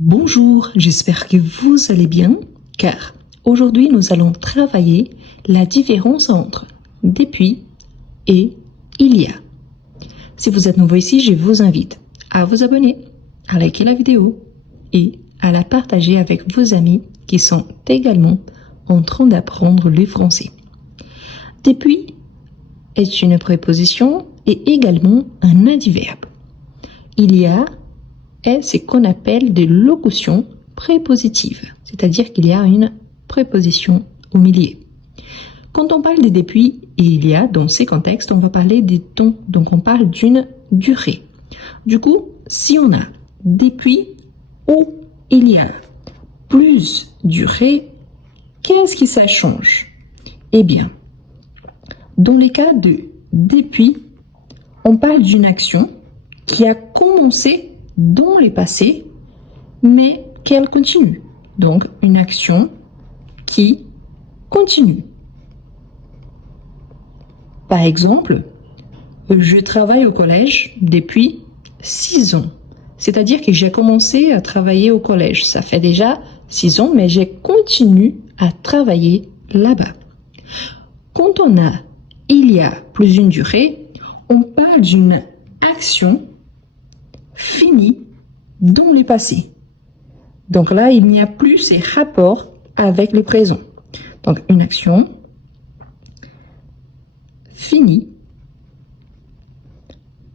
Bonjour, j'espère que vous allez bien, car aujourd'hui nous allons travailler la différence entre depuis et il y a. Si vous êtes nouveau ici, je vous invite à vous abonner, à liker la vidéo et à la partager avec vos amis qui sont également en train d'apprendre le français. Depuis est une préposition et également un adverbe. Il y a est ce qu'on appelle des locutions prépositives, c'est-à-dire qu'il y a une préposition au milieu. Quand on parle de depuis et il y a, dans ces contextes, on va parler des temps, donc on parle d'une durée. Du coup, si on a depuis ou il y a plus durée, qu'est-ce qui ça change? Eh bien, dans les cas de depuis, on parle d'une action qui a commencé dans le passé, mais qu'elle continue. Donc, une action qui continue. Par exemple, je travaille au collège depuis 6 ans. C'est-à-dire que j'ai commencé à travailler au collège. Ça fait déjà 6 ans, mais j'ai continué à travailler là-bas. Quand on a il y a plus une durée, on parle d'une action finie dans le passé. Donc là, il n'y a plus ces rapports avec le présent. Donc une action finie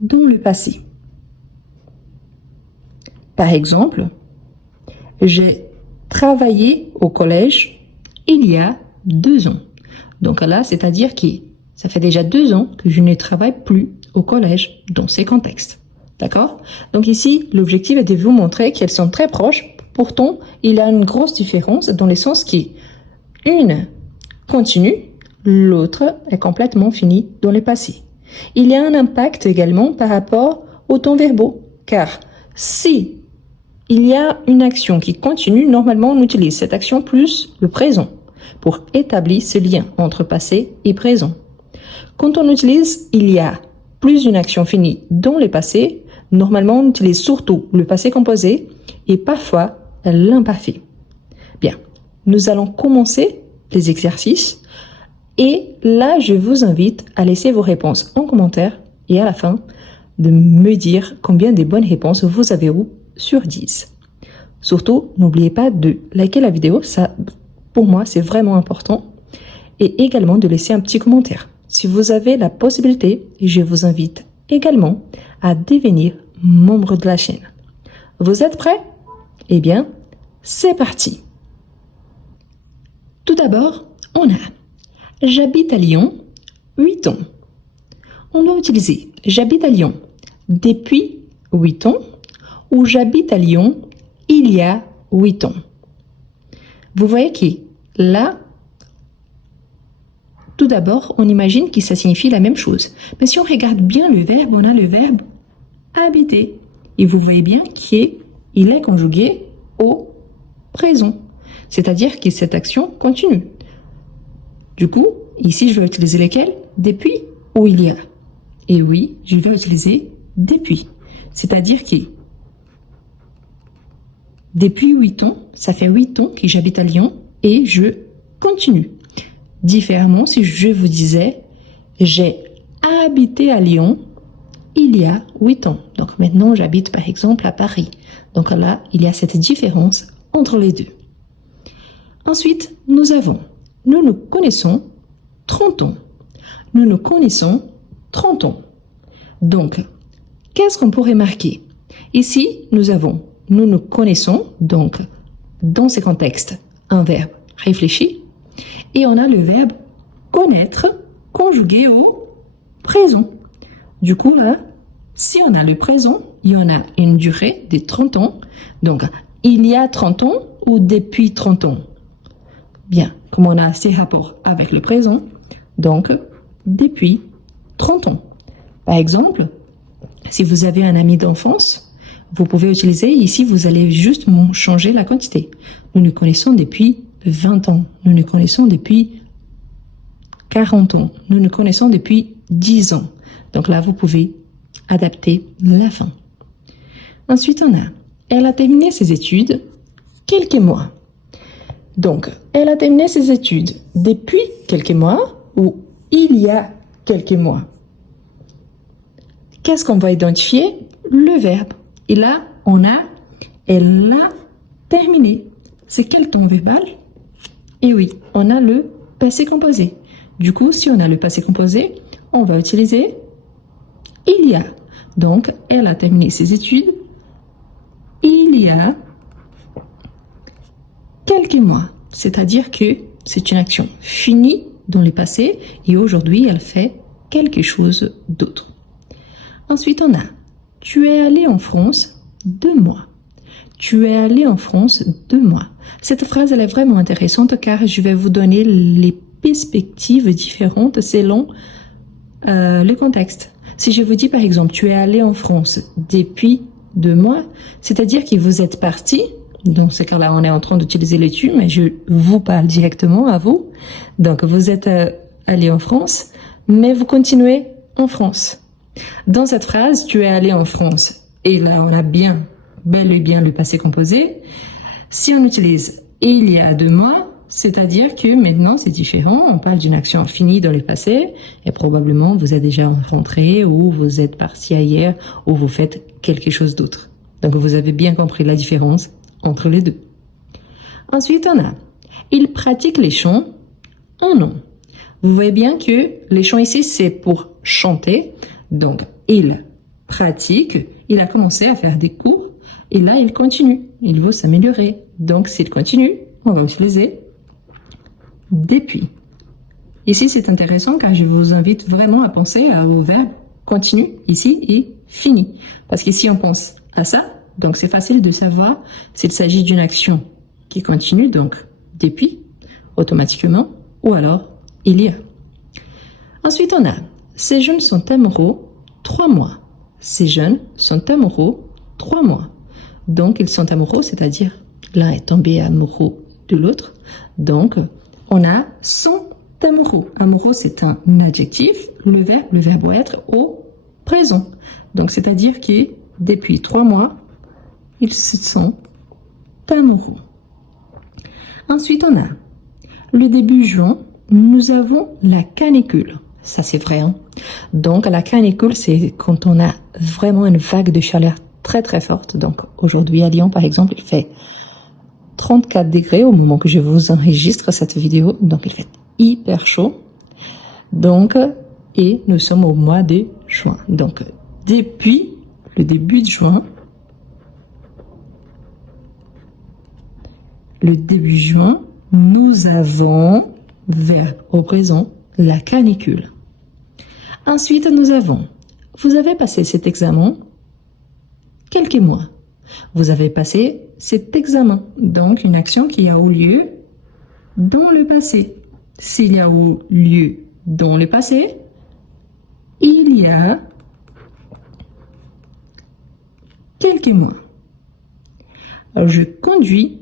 dans le passé. Par exemple, j'ai travaillé au collège il y a 2 ans. Donc là, c'est-à-dire que ça fait déjà 2 ans que je ne travaille plus au collège dans ces contextes. D'accord? Donc ici, l'objectif est de vous montrer qu'elles sont très proches. Pourtant, il y a une grosse différence dans le sens qui, une continue, l'autre est complètement finie dans le passé. Il y a un impact également par rapport aux temps verbaux, car si il y a une action qui continue, normalement on utilise cette action plus le présent pour établir ce lien entre passé et présent. Quand on utilise il y a plus une action finie dans le passé, normalement, on utilise surtout le passé composé et parfois l'imparfait. Bien, nous allons commencer les exercices et là, je vous invite à laisser vos réponses en commentaire et à la fin de me dire combien de bonnes réponses vous avez eu sur 10. Surtout, n'oubliez pas de liker la vidéo, ça, pour moi, c'est vraiment important. Et également de laisser un petit commentaire. Si vous avez la possibilité, je vous invite également à devenir membre de la chaîne. Vous êtes prêts? Eh bien, c'est parti. Tout d'abord, on a j'habite à Lyon, 8 ans. On doit utiliser j'habite à Lyon depuis 8 ans ou j'habite à Lyon il y a 8 ans. Vous voyez que là, tout d'abord, on imagine que ça signifie la même chose. Mais si on regarde bien le verbe, on a le verbe habiter. Et vous voyez bien qu'il est conjugué au présent. C'est-à-dire que cette action continue. Du coup, ici, je vais utiliser lesquels? Depuis ou il y a. Et oui, je vais utiliser depuis. C'est-à-dire que depuis 8 ans, ça fait 8 ans que j'habite à Lyon et je continue. Différemment, si je vous disais, j'ai habité à Lyon il y a 8 ans. Donc maintenant, j'habite par exemple à Paris. Donc là, il y a cette différence entre les deux. Ensuite, nous nous connaissons 30 ans. Nous nous connaissons 30 ans. Donc, qu'est-ce qu'on pourrait marquer? Ici, nous nous connaissons, donc dans ce contexte, un verbe réfléchi. Et on a le verbe connaître conjugué au présent. Du coup, là, si on a le présent, il y en a une durée de 30 ans. Donc, il y a 30 ans ou depuis 30 ans? Bien, comme on a ces rapports avec le présent, donc depuis 30 ans. Par exemple, si vous avez un ami d'enfance, vous pouvez utiliser, ici, vous allez juste changer la quantité. Nous nous connaissons depuis 20 ans. Nous nous connaissons depuis 40 ans. Nous nous connaissons depuis 10 ans. Donc là, vous pouvez adapter la fin. Ensuite, on a Elle a terminé ses études quelques mois. Donc, elle a terminé ses études depuis quelques mois ou il y a quelques mois. Qu'est-ce qu'on va identifier? Le verbe. Et là, on a elle a terminé. C'est quel temps verbal? Et oui, on a le passé composé. Du coup, si on a le passé composé, on va utiliser il y a. Donc, elle a terminé ses études il y a quelques mois. C'est-à-dire que c'est une action finie dans le passé et aujourd'hui, elle fait quelque chose d'autre. Ensuite, on a tu es allé en France 2 mois. Tu es allé en France 2 mois. Cette phrase, elle est vraiment intéressante car je vais vous donner les perspectives différentes selon le contexte. Si je vous dis par exemple, tu es allé en France depuis 2 mois, c'est-à-dire que vous êtes parti. Dans ce cas-là, on est en train d'utiliser le tu, mais je vous parle directement à vous. Donc, vous êtes allé en France, mais vous continuez en France. Dans cette phrase, tu es allé en France. Et là, on a bien, bel et bien le passé composé. Si on utilise il y a 2 mois, c'est-à-dire que maintenant, c'est différent. On parle d'une action finie dans le passé et probablement vous êtes déjà rentré ou vous êtes parti ailleurs ou vous faites quelque chose d'autre. Donc, vous avez bien compris la différence entre les deux. Ensuite, on a il pratique les chants en nom. Vous voyez bien que les chants ici, c'est pour chanter. Donc, il pratique, il a commencé à faire des cours et là, il continue. Il veut s'améliorer. Donc, s'il continue, on va utiliser depuis. Ici, c'est intéressant car je vous invite vraiment à penser au verbe continue ici et fini. Parce qu'ici, on pense à ça. Donc, c'est facile de savoir s'il s'agit d'une action qui continue, donc depuis, automatiquement, ou alors il y a. Ensuite, on a ces jeunes sont amoureux 3 mois. Ces jeunes sont amoureux 3 mois. Donc, ils sont amoureux, c'est-à-dire l'un est tombé amoureux de l'autre. Donc, on a sont amoureux. Amoureux, c'est un adjectif. Le verbe doit être au présent. Donc, c'est-à-dire que depuis 3 mois, ils se sont amoureux. Ensuite, on a le début juin, nous avons la canicule. Ça, c'est vrai. Hein? Donc, la canicule, c'est quand on a vraiment une vague de chaleur très, très forte. Donc, aujourd'hui, à Lyon, par exemple, il fait 34 degrés au moment que je vous enregistre cette vidéo. Donc, il fait hyper chaud. Donc, et nous sommes au mois de juin. Donc, depuis le début de juin, nous avons, verbe au présent, la canicule. Ensuite, nous avons, vous avez passé cet examen quelques mois. Vous avez passé cet examen, donc une action qui a eu lieu dans le passé. S'il y a eu lieu dans le passé, il y a quelques mois. Alors, je conduis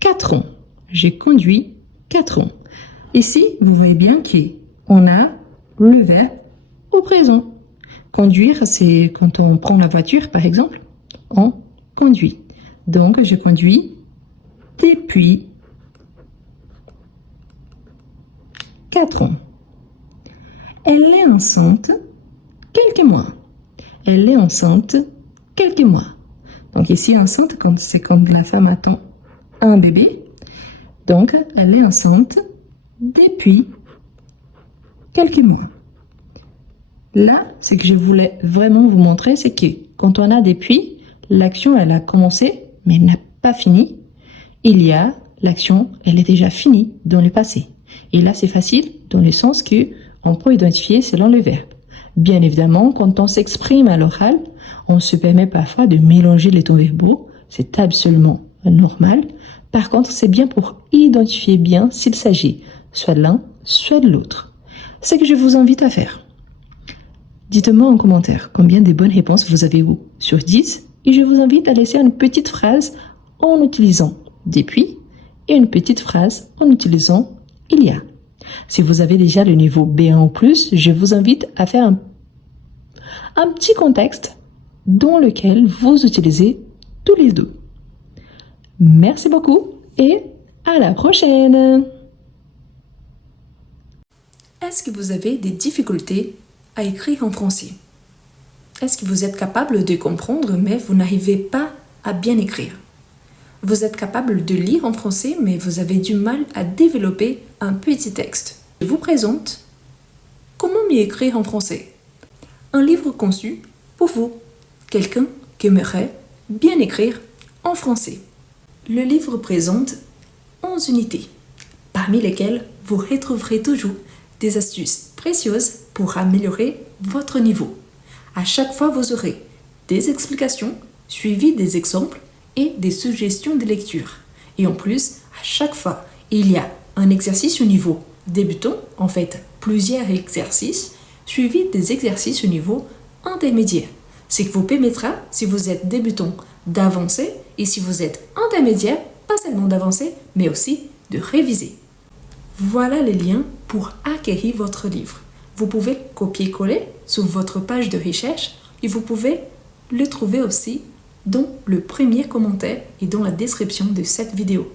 4 ans. J'ai conduit 4 ans. Ici, vous voyez bien qu'on a le verbe au présent. Conduire, c'est quand on prend la voiture, par exemple, on conduit. Donc, je conduis depuis 4 ans. Elle est enceinte quelques mois. Elle est enceinte quelques mois. Donc, ici, enceinte, c'est quand la femme attend un bébé. Donc, elle est enceinte depuis quelques mois. Là, ce que je voulais vraiment vous montrer, c'est que quand on a depuis, l'action, elle a commencé, mais elle n'a pas fini. Il y a l'action, elle est déjà finie dans le passé. Et là, c'est facile dans le sens que on peut identifier selon le verbe. Bien évidemment, quand on s'exprime à l'oral, on se permet parfois de mélanger les tons verbaux. C'est absolument normal. Par contre, c'est bien pour identifier bien s'il s'agit soit de l'un, soit de l'autre. C'est ce que je vous invite à faire. Dites-moi en commentaire combien de bonnes réponses vous avez eu sur 10 et je vous invite à laisser une petite phrase en utilisant depuis et une petite phrase en utilisant il y a. Si vous avez déjà le niveau B1 ou plus, je vous invite à faire un petit contexte dans lequel vous utilisez tous les deux. Merci beaucoup et à la prochaine! Est-ce que vous avez des difficultés à écrire en français? Est-ce que vous êtes capable de comprendre mais vous n'arrivez pas à bien écrire? Vous êtes capable de lire en français mais vous avez du mal à développer un petit texte. Je vous présente Comment mieux écrire en français? Un livre conçu pour vous, quelqu'un qui aimerait bien écrire en français. Le livre présente 11 unités, parmi lesquelles vous retrouverez toujours des astuces précieuses pour améliorer votre niveau. À chaque fois, vous aurez des explications suivies des exemples et des suggestions de lecture. Et en plus, à chaque fois, il y a un exercice au niveau débutant, en fait plusieurs exercices, suivis des exercices au niveau intermédiaire. Ce qui vous permettra, si vous êtes débutant, d'avancer et si vous êtes intermédiaire, pas seulement d'avancer, mais aussi de réviser. Voilà les liens pour acquérir votre livre. Vous pouvez copier-coller sur votre page de recherche et vous pouvez le trouver aussi dans le premier commentaire et dans la description de cette vidéo.